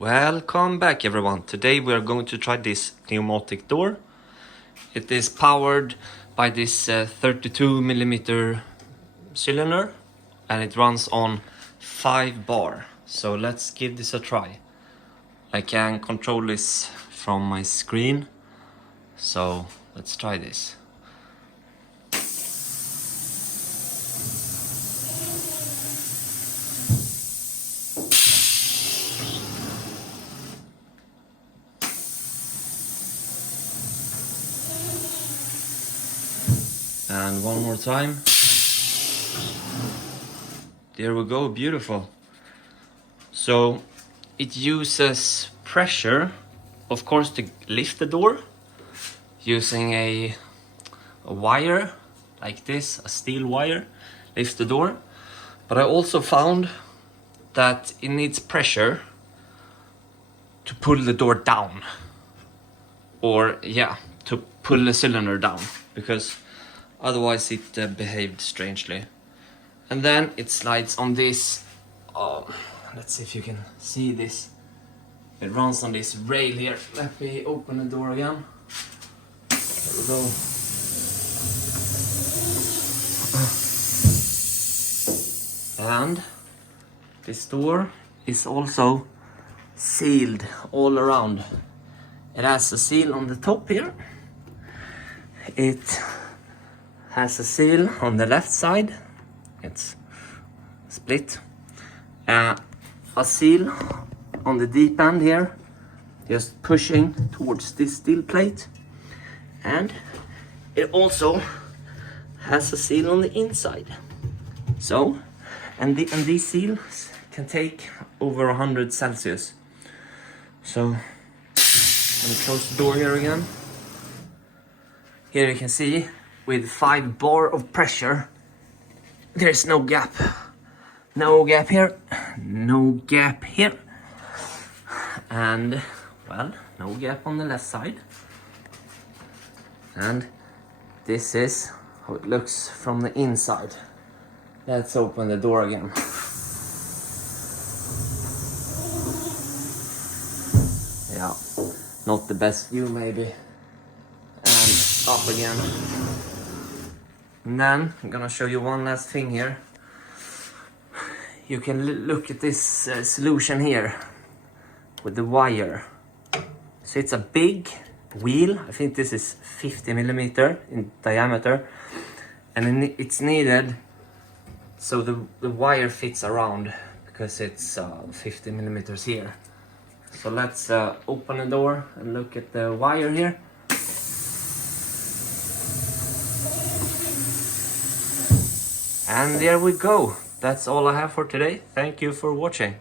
Welcome back everyone. Today we are going to try this pneumatic door. It is powered by this 32mm cylinder and it runs on 5 bar. So let's give this a try. I can control this from my screen. So let's try this. And one more time. There we go, beautiful. So it uses pressure, of course, to lift the door using a wire like this, a steel wire, lift the door. But I also found that it needs pressure to pull the door down, or to pull the cylinder down, because otherwise it behaved strangely. And then it slides on this, let's see if you can see this. It runs on this rail here. Let me open the door again. There we go. And this door is also sealed all around. It has a seal on the top here. It has a seal on the left side. It's split. A seal on the deep end here, just pushing towards this steel plate. And it also has a seal on the inside. So, and these seals can take over 100 Celsius. So, let me close the door here again. Here you can see, with 5 bar of pressure, there's no gap. No gap here, no gap here. And, well, no gap on the left side. And this is how it looks from the inside. Let's open the door again. Yeah, not the best view maybe. And up again. And then I'm gonna show you one last thing here. You can look at this solution here with the wire. So it's a big wheel. I think this is 50mm in diameter, and it's needed so the wire fits around, because it's 50mm here. So let's open the door and look at the wire here. And there we go. That's all I have for today. Thank you for watching.